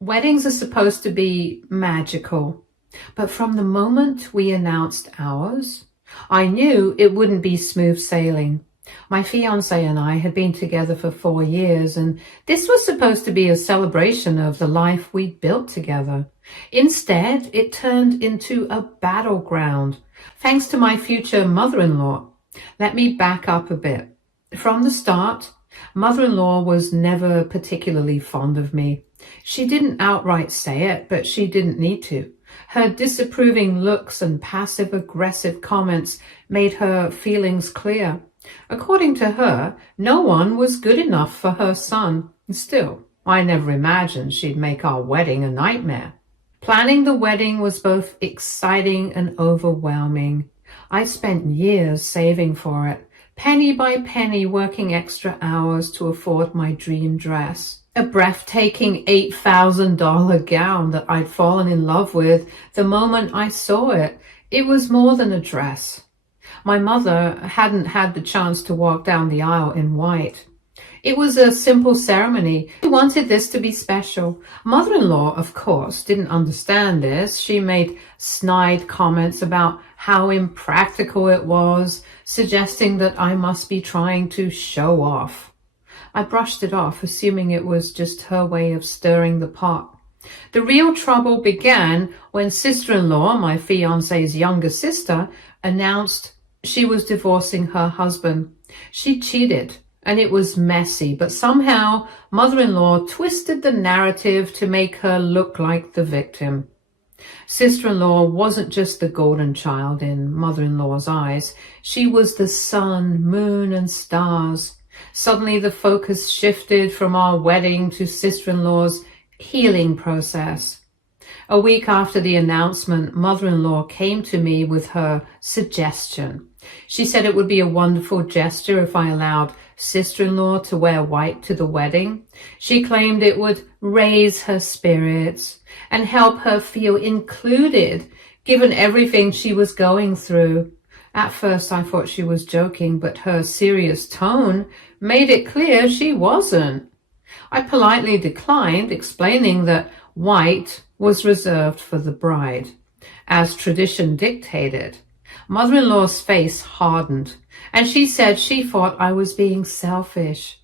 Weddings are supposed to be magical, but from the moment we announced ours, I knew it wouldn't be smooth sailing. My fiancé and I had been together for 4 years, and this was supposed to be a celebration of the life we'd built together. Instead, it turned into a battleground, thanks to my future mother-in-law. Let me back up a bit. From the start, mother-in-law was never particularly fond of me. She didn't outright say it, but she didn't need to. Her disapproving looks and passive-aggressive comments made her feelings clear. According to her, no one was good enough for her son. Still, I never imagined she'd make our wedding a nightmare. Planning the wedding was both exciting and overwhelming. I spent years saving for it, penny by penny working extra hours to afford my dream dress. A breathtaking $8,000 gown that I'd fallen in love with the moment I saw it. It was more than a dress. My mother hadn't had the chance to walk down the aisle in white. It was a simple ceremony. She wanted this to be special. Mother-in-law, of course, didn't understand this. She made snide comments about how impractical it was, suggesting that I must be trying to show off. I brushed it off, assuming it was just her way of stirring the pot. The real trouble began when sister-in-law, my fiancé's younger sister, announced she was divorcing her husband. She cheated, and it was messy, but somehow mother-in-law twisted the narrative to make her look like the victim. Sister-in-law wasn't just the golden child in mother-in-law's eyes. She was the sun, moon, and stars. Suddenly the focus shifted from our wedding to sister-in-law's healing process. A week after the announcement, mother-in-law came to me with her suggestion. She said it would be a wonderful gesture if I allowed sister-in-law to wear white to the wedding. She claimed it would raise her spirits and help her feel included, given everything she was going through. At first I thought she was joking, but her serious tone made it clear she wasn't. I politely declined, explaining that white was reserved for the bride, as tradition dictated. Mother-in-law's face hardened, and she said she thought I was being selfish.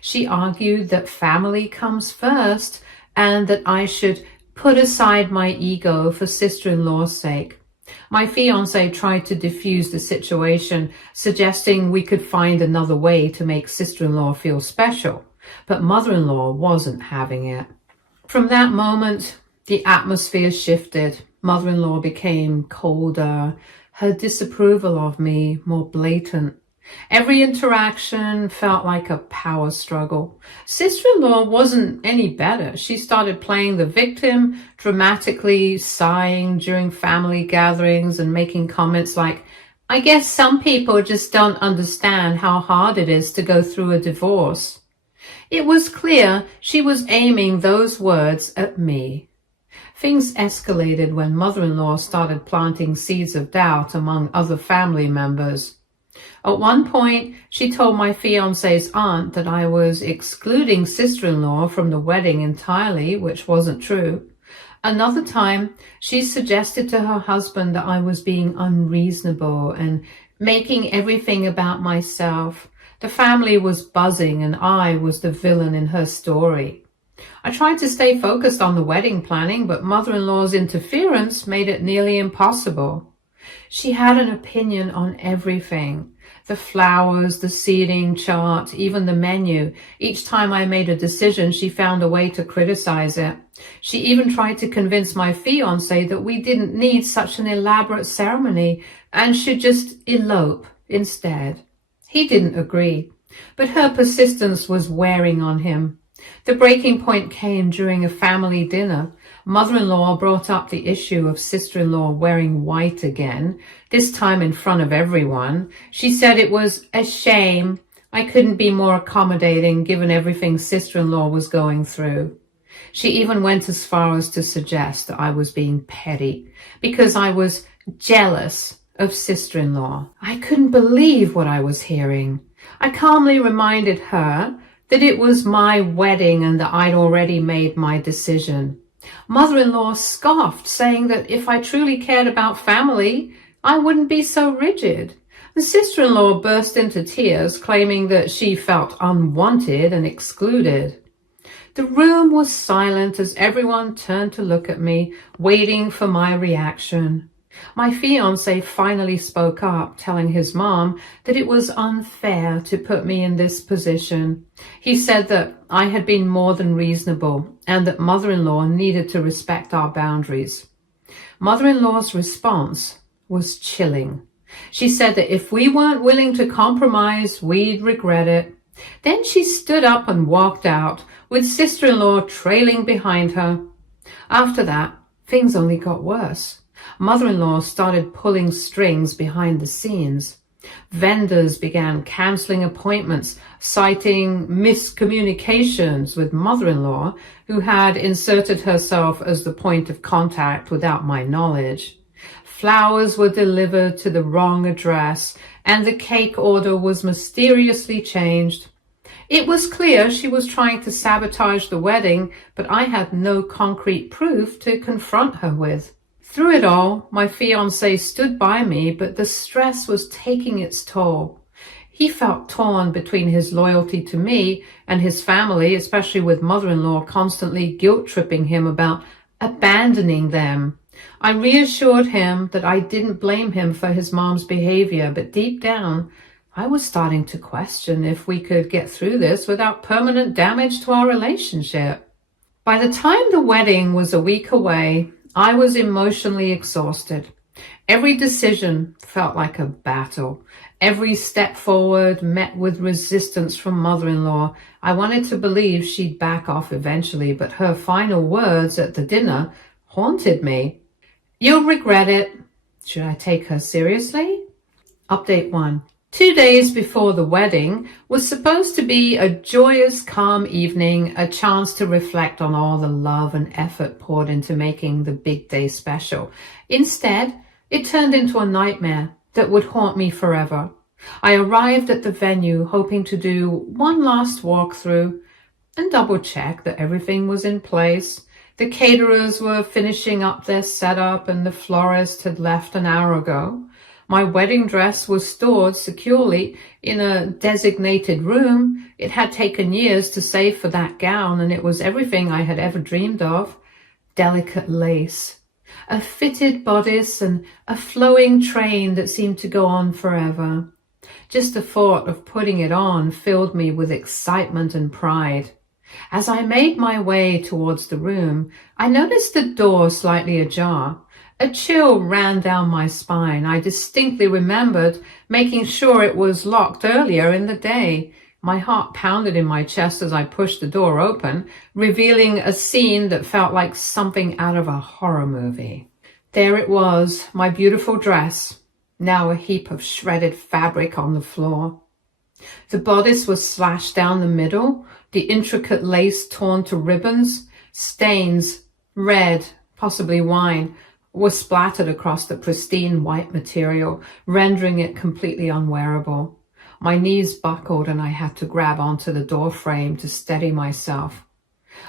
She argued that family comes first and that I should put aside my ego for sister-in-law's sake. My fiancé tried to diffuse the situation, suggesting we could find another way to make sister-in-law feel special, but mother-in-law wasn't having it. From that moment, the atmosphere shifted. Mother-in-law became colder, her disapproval of me more blatant. Every interaction felt like a power struggle. Sister-in-law wasn't any better. She started playing the victim, dramatically sighing during family gatherings and making comments like, "I guess some people just don't understand how hard it is to go through a divorce." It was clear she was aiming those words at me. Things escalated when mother-in-law started planting seeds of doubt among other family members. At one point, she told my fiancé's aunt that I was excluding sister-in-law from the wedding entirely, which wasn't true. Another time, she suggested to her husband that I was being unreasonable and making everything about myself. The family was buzzing and I was the villain in her story. I tried to stay focused on the wedding planning, but mother-in-law's interference made it nearly impossible. She had an opinion on everything. The flowers, the seating chart, even the menu. Each time I made a decision, she found a way to criticize it. She even tried to convince my fiancé that we didn't need such an elaborate ceremony and should just elope instead. He didn't agree, but her persistence was wearing on him. The breaking point came during a family dinner. Mother-in-law brought up the issue of sister-in-law wearing white again, this time in front of everyone. She said it was a shame. I couldn't be more accommodating given everything sister-in-law was going through. She even went as far as to suggest that I was being petty because I was jealous of sister-in-law. I couldn't believe what I was hearing. I calmly reminded her that it was my wedding and that I'd already made my decision. Mother-in-law scoffed, saying that if I truly cared about family, I wouldn't be so rigid. The sister-in-law burst into tears, claiming that she felt unwanted and excluded. The room was silent as everyone turned to look at me, waiting for my reaction. My fiancé finally spoke up, telling his mom that it was unfair to put me in this position. He said that I had been more than reasonable and that mother-in-law needed to respect our boundaries. Mother-in-law's response was chilling. She said that if we weren't willing to compromise, we'd regret it. Then she stood up and walked out, with sister-in-law trailing behind her. After that, things only got worse. Mother-in-law started pulling strings behind the scenes. Vendors began canceling appointments, citing miscommunications with mother-in-law, who had inserted herself as the point of contact without my knowledge. Flowers were delivered to the wrong address, and the cake order was mysteriously changed. It was clear she was trying to sabotage the wedding, but I had no concrete proof to confront her with. Through it all, my fiancé stood by me, but the stress was taking its toll. He felt torn between his loyalty to me and his family, especially with mother-in-law constantly guilt-tripping him about abandoning them. I reassured him that I didn't blame him for his mom's behavior, but deep down, I was starting to question if we could get through this without permanent damage to our relationship. By the time the wedding was a week away, I was emotionally exhausted. Every decision felt like a battle. Every step forward met with resistance from mother-in-law. I wanted to believe she'd back off eventually, but her final words at the dinner haunted me. "You'll regret it." Should I take her seriously? Update 1. 2 days before the wedding was supposed to be a joyous, calm evening, a chance to reflect on all the love and effort poured into making the big day special. Instead, it turned into a nightmare that would haunt me forever. I arrived at the venue hoping to do one last walkthrough and double-check that everything was in place. The caterers were finishing up their setup and the florist had left an hour ago. My wedding dress was stored securely in a designated room. It had taken years to save for that gown, and it was everything I had ever dreamed of. Delicate lace, a fitted bodice, and a flowing train that seemed to go on forever. Just the thought of putting it on filled me with excitement and pride. As I made my way towards the room, I noticed the door slightly ajar. A chill ran down my spine. I distinctly remembered making sure it was locked earlier in the day. My heart pounded in my chest as I pushed the door open, revealing a scene that felt like something out of a horror movie. There it was, my beautiful dress, now a heap of shredded fabric on the floor. The bodice was slashed down the middle, the intricate lace torn to ribbons. Stains, red, possibly wine, were splattered across the pristine white material, rendering it completely unwearable. My knees buckled and I had to grab onto the door frame to steady myself.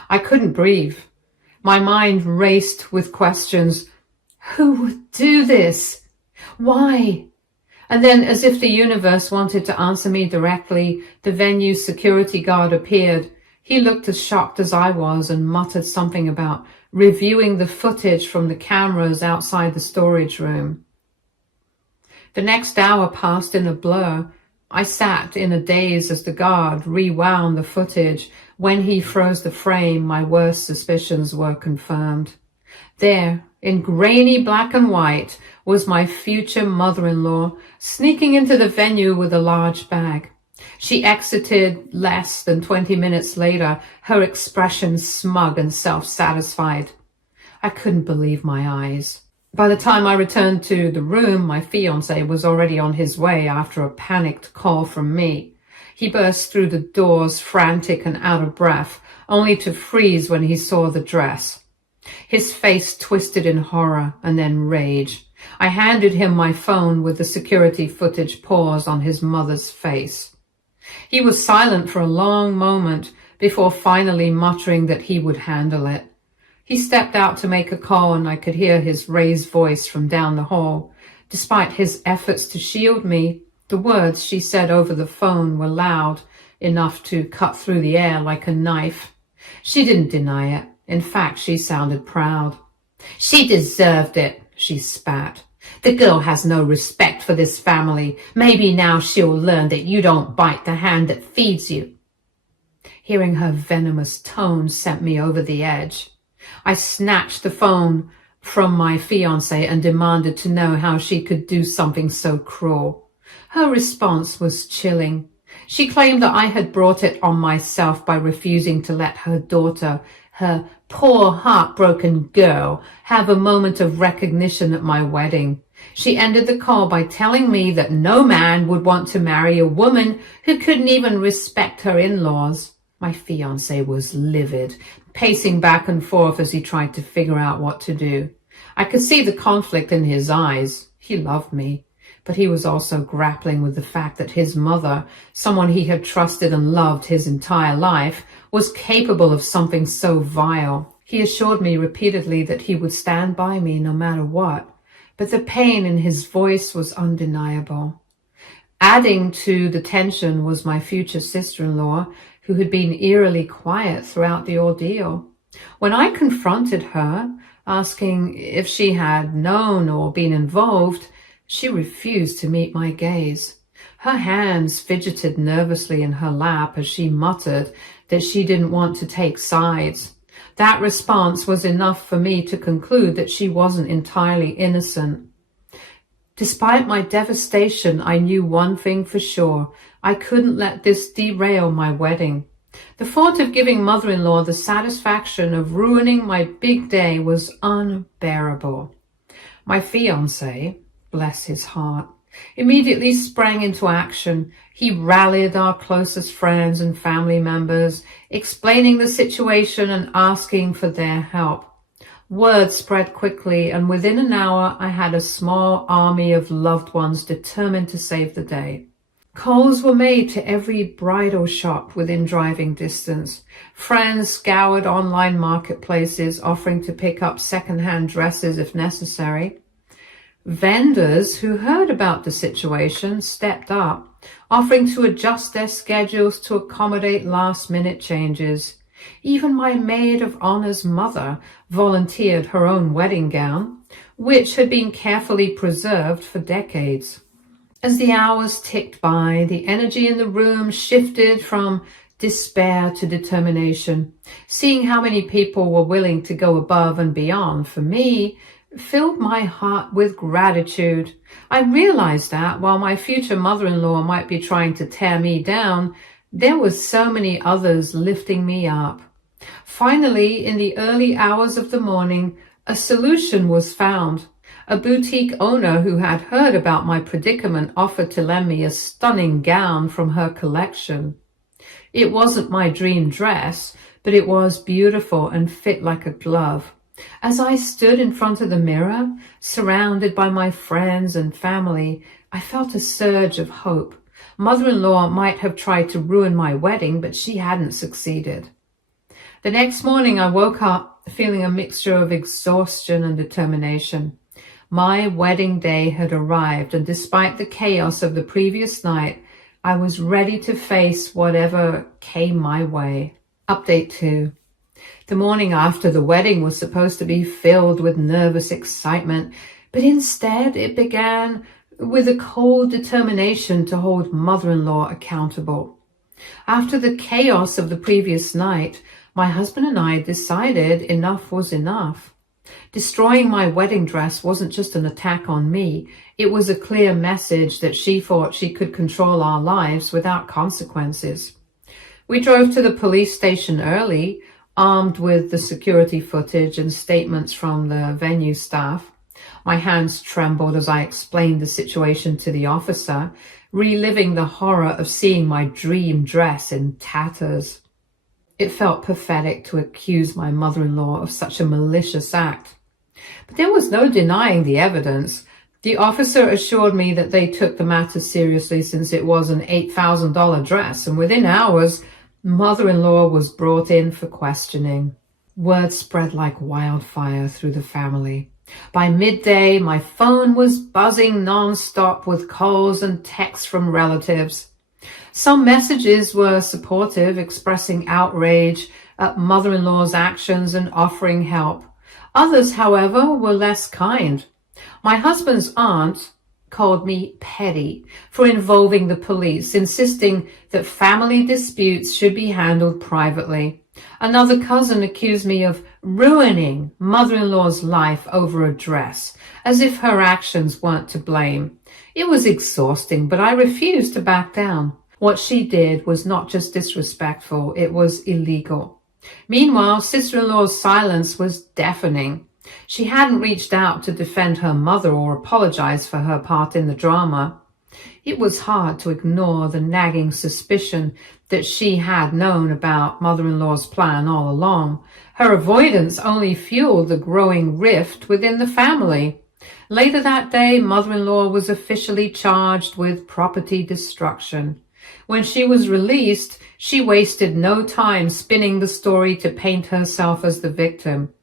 I couldn't breathe. My mind raced with questions. Who would do this? Why? And then, as if the universe wanted to answer me directly, the venue's security guard appeared. He looked as shocked as I was and muttered something about reviewing the footage from the cameras outside the storage room. The next hour passed in a blur. I sat in a daze as the guard rewound the footage. When he froze the frame, my worst suspicions were confirmed. There, in grainy black and white, was my future mother-in-law, sneaking into the venue with a large bag. She exited less than 20 minutes later, her expression smug and self-satisfied. I couldn't believe my eyes. By the time I returned to the room, my fiancé was already on his way after a panicked call from me. He burst through the doors, frantic and out of breath, only to freeze when he saw the dress. His face twisted in horror and then rage. I handed him my phone with the security footage paused on his mother's face. He was silent for a long moment before finally muttering that he would handle it. He stepped out to make a call, and I could hear his raised voice from down the hall. Despite his efforts to shield me, the words she said over the phone were loud enough to cut through the air like a knife. She didn't deny it. In fact, she sounded proud. "She deserved it," she spat. "The girl has no respect for this family. Maybe now she'll learn that you don't bite the hand that feeds you." Hearing her venomous tone sent me over the edge. I snatched the phone from my fiancé and demanded to know how she could do something so cruel. Her response was chilling. She claimed that I had brought it on myself by refusing to let her daughter, her poor heartbroken girl, have a moment of recognition at my wedding. She ended the call by telling me that no man would want to marry a woman who couldn't even respect her in-laws. My fiancé was livid, pacing back and forth as he tried to figure out what to do. I could see the conflict in his eyes. He loved me, but he was also grappling with the fact that his mother, someone he had trusted and loved his entire life, was capable of something so vile. He assured me repeatedly that he would stand by me no matter what, but the pain in his voice was undeniable. Adding to the tension was my future sister-in-law, who had been eerily quiet throughout the ordeal. When I confronted her, asking if she had known or been involved, she refused to meet my gaze. Her hands fidgeted nervously in her lap as she muttered that she didn't want to take sides. That response was enough for me to conclude that she wasn't entirely innocent. Despite my devastation, I knew one thing for sure. I couldn't let this derail my wedding. The thought of giving mother-in-law the satisfaction of ruining my big day was unbearable. My fiancé, bless his heart, immediately sprang into action. He rallied our closest friends and family members, explaining the situation and asking for their help. Word spread quickly, and within an hour I had a small army of loved ones determined to save the day. Calls were made to every bridal shop within driving distance. Friends scoured online marketplaces, offering to pick up second-hand dresses if necessary. Vendors who heard about the situation stepped up, offering to adjust their schedules to accommodate last-minute changes. Even my maid of honor's mother volunteered her own wedding gown, which had been carefully preserved for decades. As the hours ticked by, the energy in the room shifted from despair to determination. Seeing how many people were willing to go above and beyond for me filled my heart with gratitude. I realized that while my future mother-in-law might be trying to tear me down, there were so many others lifting me up. Finally, in the early hours of the morning, a solution was found. A boutique owner who had heard about my predicament offered to lend me a stunning gown from her collection. It wasn't my dream dress, but it was beautiful and fit like a glove. As I stood in front of the mirror, surrounded by my friends and family, I felt a surge of hope. Mother-in-law might have tried to ruin my wedding, but she hadn't succeeded. The next morning, I woke up feeling a mixture of exhaustion and determination. My wedding day had arrived, and despite the chaos of the previous night, I was ready to face whatever came my way. Update 2. The morning after the wedding was supposed to be filled with nervous excitement, but instead it began with a cold determination to hold mother-in-law accountable. After the chaos of the previous night, my husband and I decided enough was enough. Destroying my wedding dress wasn't just an attack on me. It was a clear message that she thought she could control our lives without consequences. We drove to the police station early, armed with the security footage and statements from the venue staff. My hands trembled as I explained the situation to the officer, reliving the horror of seeing my dream dress in tatters. It felt pathetic to accuse my mother-in-law of such a malicious act. But there was no denying the evidence. The officer assured me that they took the matter seriously since it was an $8,000 dress, and within hours, mother-in-law was brought in for questioning. Word spread like wildfire through the family. By midday, my phone was buzzing non-stop with calls and texts from relatives. Some messages were supportive, expressing outrage at mother-in-law's actions and offering help. Others, however, were less kind. My husband's aunt called me petty for involving the police, insisting that family disputes should be handled privately. Another cousin accused me of ruining mother-in-law's life over a dress, as if her actions weren't to blame. It was exhausting, but I refused to back down. What she did was not just disrespectful, it was illegal. Meanwhile, sister-in-law's silence was deafening. She hadn't reached out to defend her mother or apologize for her part in the drama. It was hard to ignore the nagging suspicion that she had known about mother-in-law's plan all along. Her avoidance only fueled the growing rift within the family. Later that day, mother-in-law was officially charged with property destruction. When she was released, she wasted no time spinning the story to paint herself as the victim.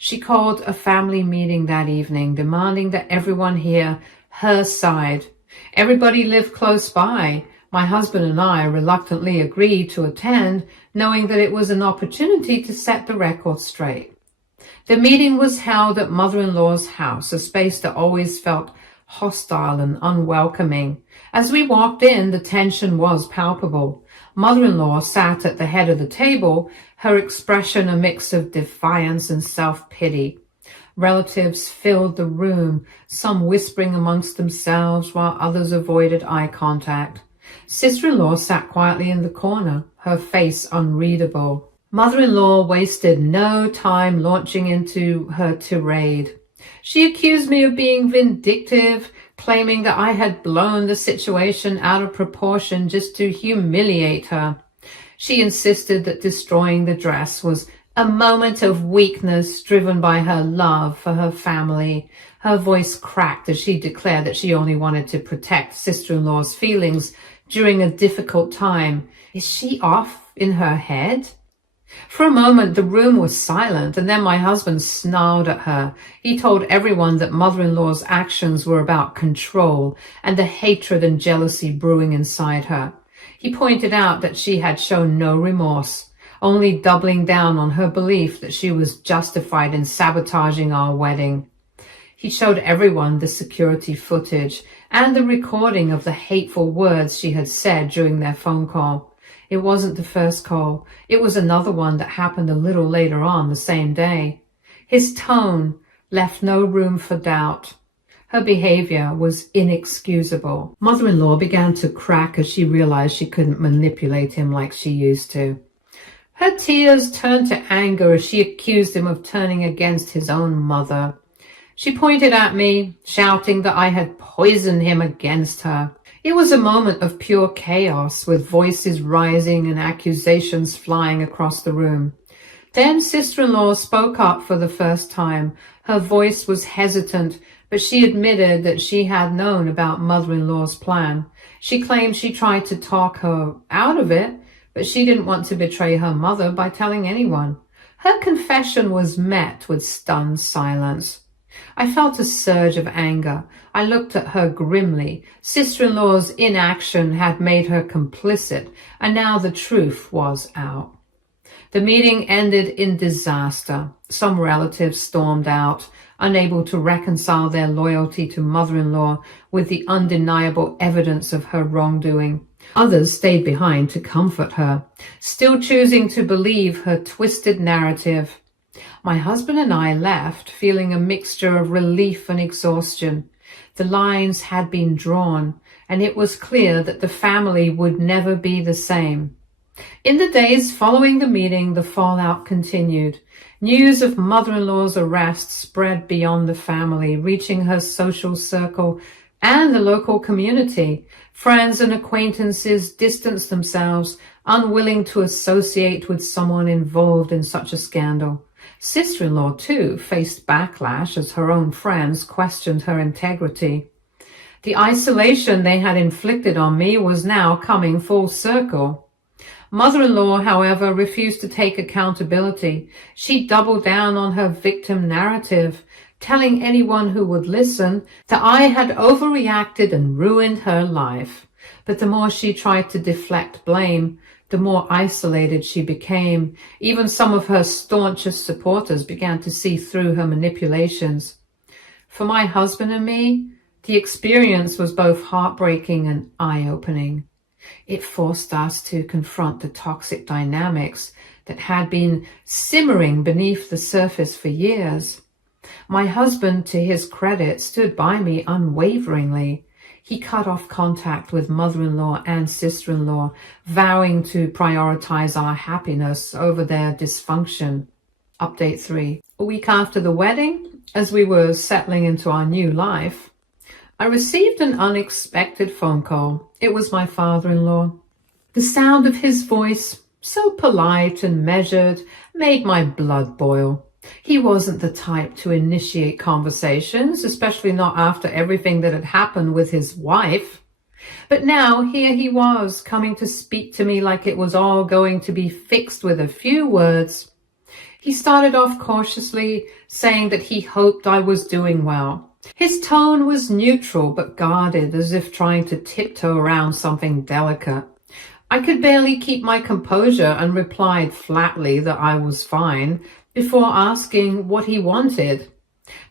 She called a family meeting that evening, demanding that everyone hear her side. Everybody lived close by. My husband and I reluctantly agreed to attend, knowing that it was an opportunity to set the record straight. The meeting was held at mother-in-law's house, a space that always felt hostile and unwelcoming. As we walked in, the tension was palpable. Mother-in-law sat at the head of the table, her expression a mix of defiance and self-pity. Relatives filled the room, some whispering amongst themselves while others avoided eye contact. Sister-in-law sat quietly in the corner, her face unreadable. Mother-in-law wasted no time launching into her tirade. She accused me of being vindictive, claiming that I had blown the situation out of proportion just to humiliate her. She insisted that destroying the dress was a moment of weakness driven by her love for her family. Her voice cracked as she declared that she only wanted to protect sister-in-law's feelings during a difficult time. Is she off in her head? For a moment, the room was silent, and then my husband snarled at her. He told everyone that mother-in-law's actions were about control and the hatred and jealousy brewing inside her. He pointed out that she had shown no remorse, only doubling down on her belief that she was justified in sabotaging our wedding. He showed everyone the security footage and the recording of the hateful words she had said during their phone call. It wasn't the first call. It was another one that happened a little later on the same day. His tone left no room for doubt. Her behavior was inexcusable. Mother-in-law began to crack as she realized she couldn't manipulate him like she used to. Her tears turned to anger as she accused him of turning against his own mother. She pointed at me, shouting that I had poisoned him against her. It was a moment of pure chaos, with voices rising and accusations flying across the room. Then sister-in-law spoke up for the first time. Her voice was hesitant, but she admitted that she had known about mother-in-law's plan. She claimed she tried to talk her out of it, but she didn't want to betray her mother by telling anyone. Her confession was met with stunned silence. I felt a surge of anger. I looked at her grimly. Sister-in-law's inaction had made her complicit, and now the truth was out. The meeting ended in disaster. Some relatives stormed out, unable to reconcile their loyalty to mother-in-law with the undeniable evidence of her wrongdoing. Others stayed behind to comfort her, still choosing to believe her twisted narrative. My husband and I left, feeling a mixture of relief and exhaustion. The lines had been drawn, and it was clear that the family would never be the same. In the days following the meeting, the fallout continued. News of mother-in-law's arrest spread beyond the family, reaching her social circle and the local community. Friends and acquaintances distanced themselves, unwilling to associate with someone involved in such a scandal. Sister-in-law, too, faced backlash as her own friends questioned her integrity. The isolation they had inflicted on me was now coming full circle. Mother-in-law, however, refused to take accountability. She doubled down on her victim narrative, telling anyone who would listen that I had overreacted and ruined her life. But the more she tried to deflect blame, the more isolated she became. Even some of her staunchest supporters began to see through her manipulations. For my husband and me, the experience was both heartbreaking and eye-opening. It forced us to confront the toxic dynamics that had been simmering beneath the surface for years. My husband, to his credit, stood by me unwaveringly. He cut off contact with mother-in-law and sister-in-law, vowing to prioritize our happiness over their dysfunction. Update 3. A week after the wedding, as we were settling into our new life, I received an unexpected phone call. It was my father-in-law. The sound of his voice, so polite and measured, made my blood boil. He wasn't the type to initiate conversations, especially not after everything that had happened with his wife. But now here he was, coming to speak to me like it was all going to be fixed with a few words. He started off cautiously, saying that he hoped I was doing well. His tone was neutral but guarded, as if trying to tiptoe around something delicate. I could barely keep my composure and replied flatly that I was fine, before asking what he wanted.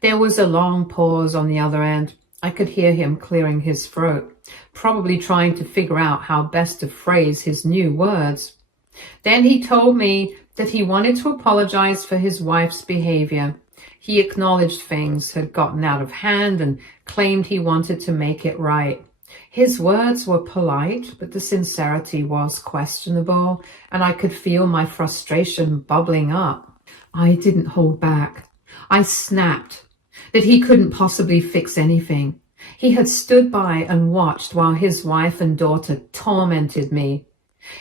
There was a long pause on the other end. I could hear him clearing his throat, probably trying to figure out how best to phrase his new words. Then he told me that he wanted to apologize for his wife's behavior. He acknowledged things had gotten out of hand and claimed he wanted to make it right. His words were polite, but the sincerity was questionable, and I could feel my frustration bubbling up. I didn't hold back. I snapped that he couldn't possibly fix anything. He had stood by and watched while his wife and daughter tormented me.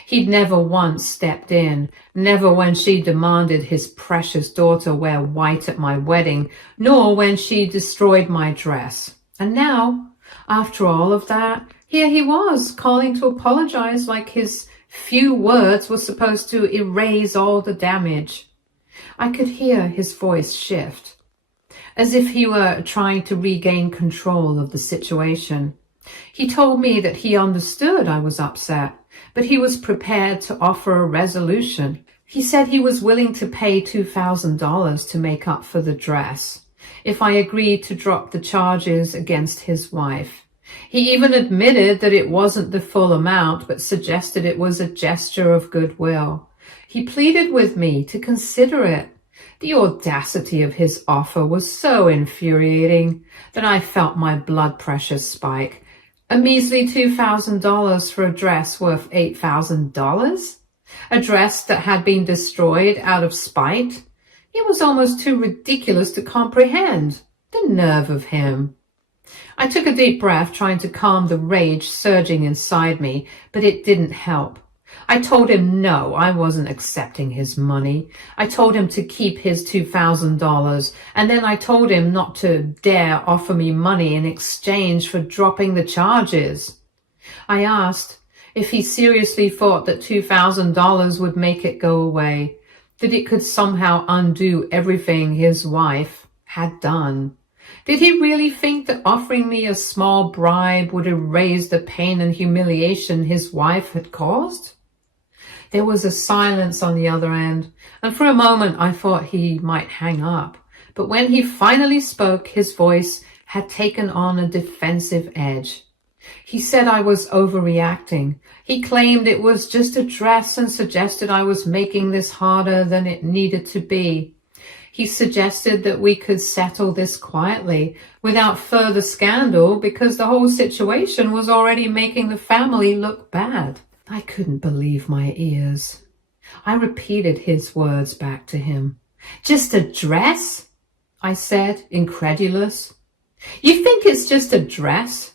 He'd never once stepped in, never when she demanded his precious daughter wear white at my wedding, nor when she destroyed my dress. And now, after all of that, here he was, calling to apologize like his few words were supposed to erase all the damage. I could hear his voice shift, as if he were trying to regain control of the situation. He told me that he understood I was upset, but he was prepared to offer a resolution. He said he was willing to pay $2,000 to make up for the dress, if I agreed to drop the charges against his wife. He even admitted that it wasn't the full amount, but suggested it was a gesture of goodwill. He pleaded with me to consider it. The audacity of his offer was so infuriating that I felt my blood pressure spike. A measly $2,000 for a dress worth $8,000? A dress that had been destroyed out of spite? It was almost too ridiculous to comprehend. The nerve of him. I took a deep breath, trying to calm the rage surging inside me, but it didn't help. I told him no, I wasn't accepting his money. I told him to keep his $2,000, and then I told him not to dare offer me money in exchange for dropping the charges. I asked if he seriously thought that $2,000 would make it go away, that it could somehow undo everything his wife had done. Did he really think that offering me a small bribe would erase the pain and humiliation his wife had caused? There was a silence on the other end, and for a moment I thought he might hang up. But when he finally spoke, his voice had taken on a defensive edge. He said I was overreacting. He claimed it was just a dress and suggested I was making this harder than it needed to be. He suggested that we could settle this quietly, without further scandal, because the whole situation was already making the family look bad. I couldn't believe my ears. I repeated his words back to him. Just a dress? I said, incredulous. You think it's just a dress?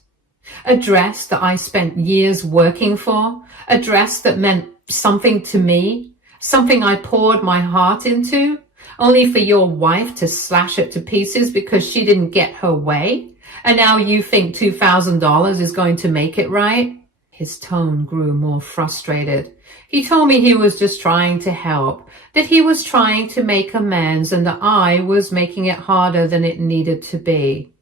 A dress that I spent years working for? A dress that meant something to me? Something I poured my heart into? Only for your wife to slash it to pieces because she didn't get her way? And now you think $2,000 is going to make it right? His tone grew more frustrated. He told me he was just trying to help, that he was trying to make amends, and that I was making it harder than it needed to be.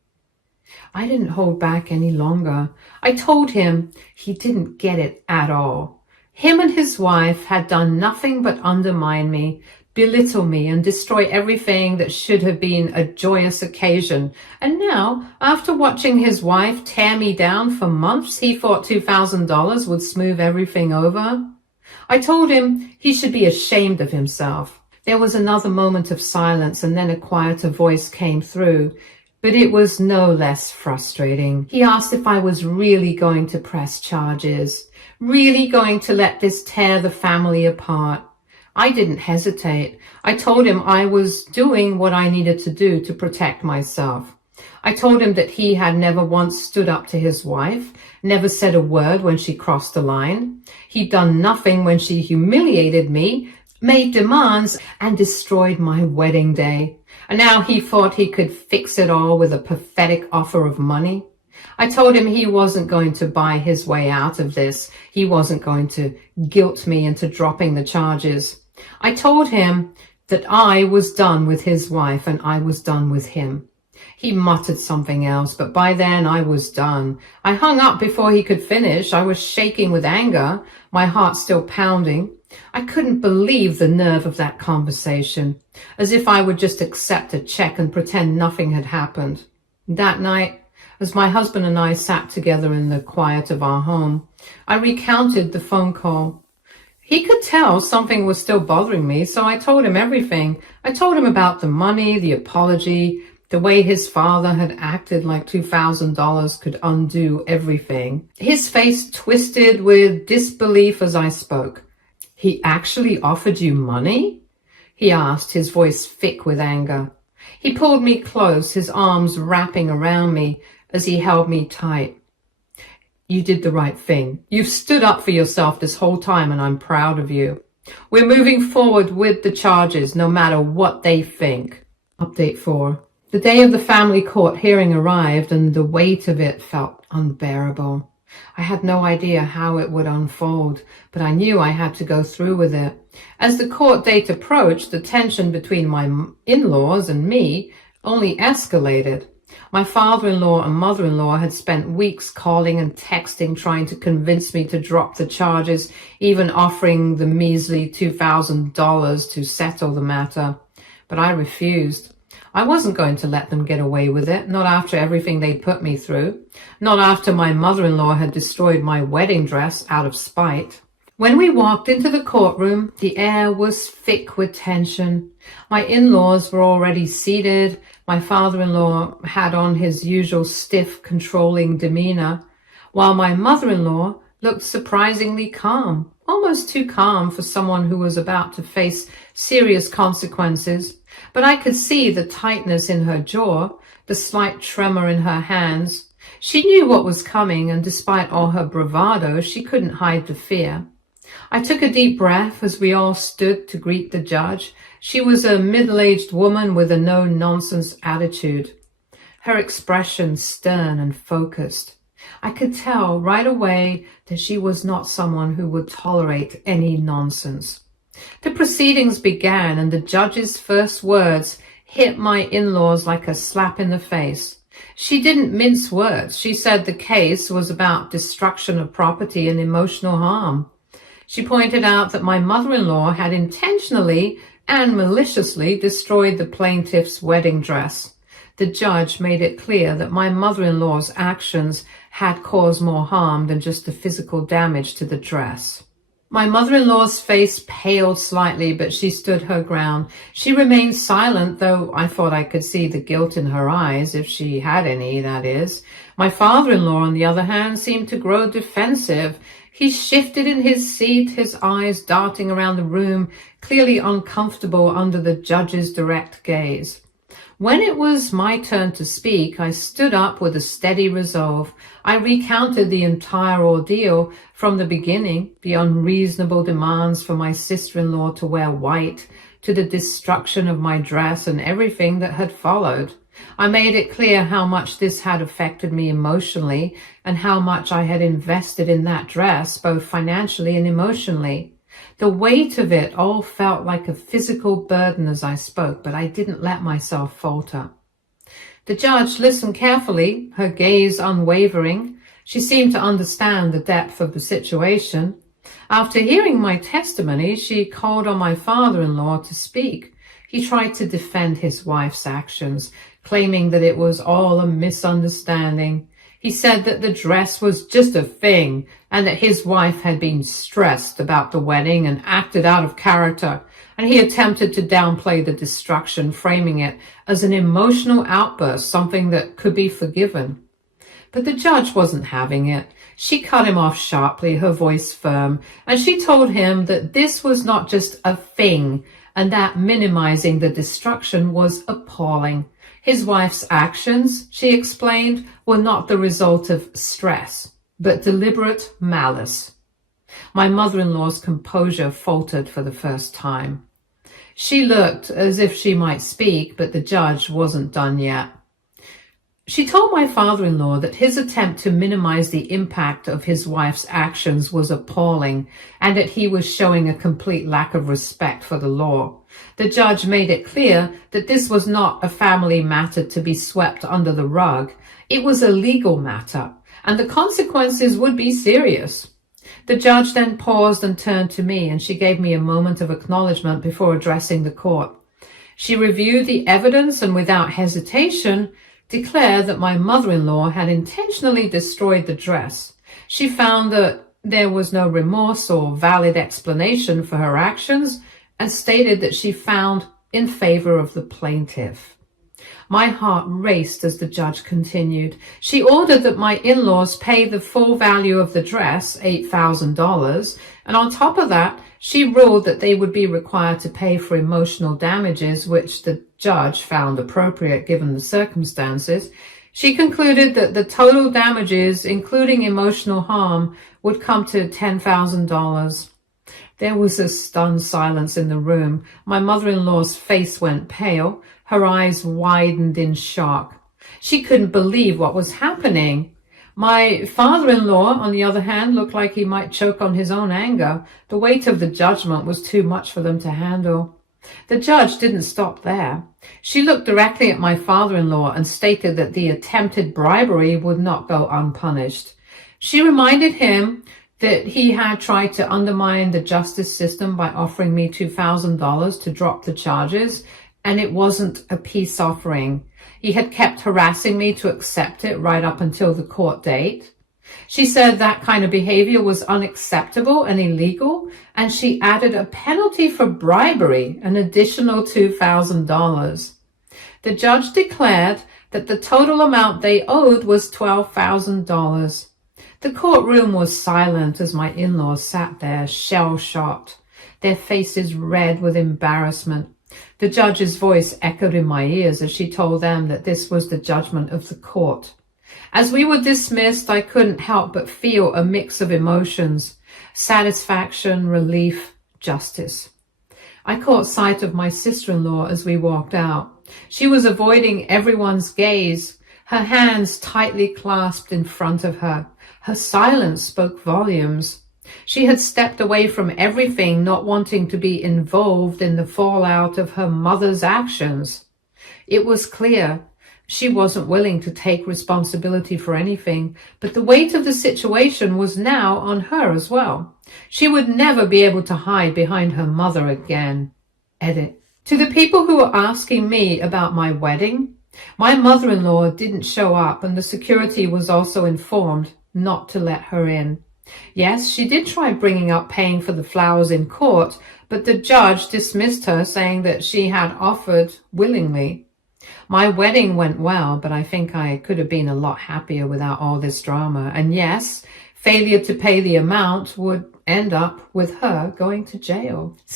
I didn't hold back any longer. I told him he didn't get it at all. Him and his wife had done nothing but undermine me, belittle me, and destroy everything that should have been a joyous occasion. And now, after watching his wife tear me down for months, he thought $2,000 would smooth everything over. I told him he should be ashamed of himself. There was another moment of silence, and then a quieter voice came through, but it was no less frustrating. He asked if I was really going to press charges, really going to let this tear the family apart. I didn't hesitate. I told him I was doing what I needed to do to protect myself. I told him that he had never once stood up to his wife, never said a word when she crossed the line. He'd done nothing when she humiliated me, made demands, and destroyed my wedding day. And now he thought he could fix it all with a pathetic offer of money. I told him he wasn't going to buy his way out of this. He wasn't going to guilt me into dropping the charges. I told him that I was done with his wife and I was done with him. He muttered something else, but by then I was done. I hung up before he could finish. I was shaking with anger, my heart still pounding. I couldn't believe the nerve of that conversation, as if I would just accept a check and pretend nothing had happened. That night, as my husband and I sat together in the quiet of our home, I recounted the phone call. He could tell something was still bothering me, so I told him everything. I told him about the money, the apology, the way his father had acted like $2,000 could undo everything. His face twisted with disbelief as I spoke. "He actually offered you money?" he asked, his voice thick with anger. He pulled me close, his arms wrapping around me as he held me tight. "You did the right thing. You've stood up for yourself this whole time, and I'm proud of you. We're moving forward with the charges, no matter what they think." Update 4. The day of the family court hearing arrived, and the weight of it felt unbearable. I had no idea how it would unfold, but I knew I had to go through with it. As the court date approached, the tension between my in-laws and me only escalated. My father-in-law and mother-in-law had spent weeks calling and texting, trying to convince me to drop the charges, even offering the measly $2,000 to settle the matter. But I refused. I wasn't going to let them get away with it, not after everything they'd put me through, not after my mother-in-law had destroyed my wedding dress out of spite. When we walked into the courtroom, the air was thick with tension. My in-laws were already seated. My father-in-law had on his usual stiff, controlling demeanor, while my mother-in-law looked surprisingly calm, almost too calm for someone who was about to face serious consequences. But I could see the tightness in her jaw, the slight tremor in her hands. She knew what was coming, and despite all her bravado, she couldn't hide the fear. I took a deep breath as we all stood to greet the judge. She was a middle-aged woman with a no-nonsense attitude, her expression stern and focused. I could tell right away that she was not someone who would tolerate any nonsense. The proceedings began, and the judge's first words hit my in-laws like a slap in the face. She didn't mince words. She said the case was about destruction of property and emotional harm. She pointed out that my mother-in-law had intentionally and maliciously destroyed the plaintiff's wedding dress. The judge made it clear that my mother-in-law's actions had caused more harm than just the physical damage to the dress. My mother-in-law's face paled slightly, but she stood her ground. She remained silent, though I thought I could see the guilt in her eyes, if she had any, that is. My father-in-law, on the other hand, seemed to grow defensive. He shifted in his seat, his eyes darting around the room, clearly uncomfortable under the judge's direct gaze. When it was my turn to speak, I stood up with a steady resolve. I recounted the entire ordeal from the beginning, the unreasonable demands for my sister-in-law to wear white, to the destruction of my dress and everything that had followed. I made it clear how much this had affected me emotionally and how much I had invested in that dress, both financially and emotionally. The weight of it all felt like a physical burden as I spoke, but I didn't let myself falter. The judge listened carefully, her gaze unwavering. She seemed to understand the depth of the situation. After hearing my testimony, she called on my father-in-law to speak. He tried to defend his wife's actions, claiming that it was all a misunderstanding. He said that the dress was just a thing and that his wife had been stressed about the wedding and acted out of character, and he attempted to downplay the destruction, framing it as an emotional outburst, something that could be forgiven. But the judge wasn't having it. She cut him off sharply, her voice firm, and she told him that this was not just a thing and that minimizing the destruction was appalling. His wife's actions, she explained, were not the result of stress, but deliberate malice. My mother-in-law's composure faltered for the first time. She looked as if she might speak, but the judge wasn't done yet. She told my father-in-law that his attempt to minimize the impact of his wife's actions was appalling and that he was showing a complete lack of respect for the law. The judge made it clear that this was not a family matter to be swept under the rug. It was a legal matter, and the consequences would be serious. The judge then paused and turned to me, and she gave me a moment of acknowledgement before addressing the court. She reviewed the evidence and without hesitation declared that my mother-in-law had intentionally destroyed the dress. She found that there was no remorse or valid explanation for her actions and stated that she found in favor of the plaintiff. My heart raced as the judge continued. She ordered that my in-laws pay the full value of the dress, $8,000, and on top of that, she ruled that they would be required to pay for emotional damages, which the judge found appropriate given the circumstances. She concluded that the total damages, including emotional harm, would come to $10,000. There was a stunned silence in the room. My mother-in-law's face went pale. Her eyes widened in shock. She couldn't believe what was happening. My father-in-law, on the other hand, looked like he might choke on his own anger. The weight of the judgment was too much for them to handle. The judge didn't stop there. She looked directly at my father-in-law and stated that the attempted bribery would not go unpunished. She reminded him that he had tried to undermine the justice system by offering me $2,000 to drop the charges, and it wasn't a peace offering. He had kept harassing me to accept it right up until the court date. She said that kind of behavior was unacceptable and illegal, and she added a penalty for bribery, an additional $2,000. The judge declared that the total amount they owed was $12,000. The courtroom was silent as my in-laws sat there, shell-shocked, their faces red with embarrassment. The judge's voice echoed in my ears as she told them that this was the judgment of the court. As we were dismissed, I couldn't help but feel a mix of emotions: satisfaction, relief, justice. I caught sight of my sister-in-law as we walked out. She was avoiding everyone's gaze, her hands tightly clasped in front of her. Her silence spoke volumes. She had stepped away from everything, not wanting to be involved in the fallout of her mother's actions. It was clear she wasn't willing to take responsibility for anything, but the weight of the situation was now on her as well. She would never be able to hide behind her mother again. Edit. To the people who were asking me about my wedding, my mother-in-law didn't show up, and the security was also informed not to let her in. Yes, she did try bringing up paying for the flowers in court, but the judge dismissed her, saying that she had offered willingly. My wedding went well, but I think I could have been a lot happier without all this drama. And yes, failure to pay the amount would end up with her going to jail.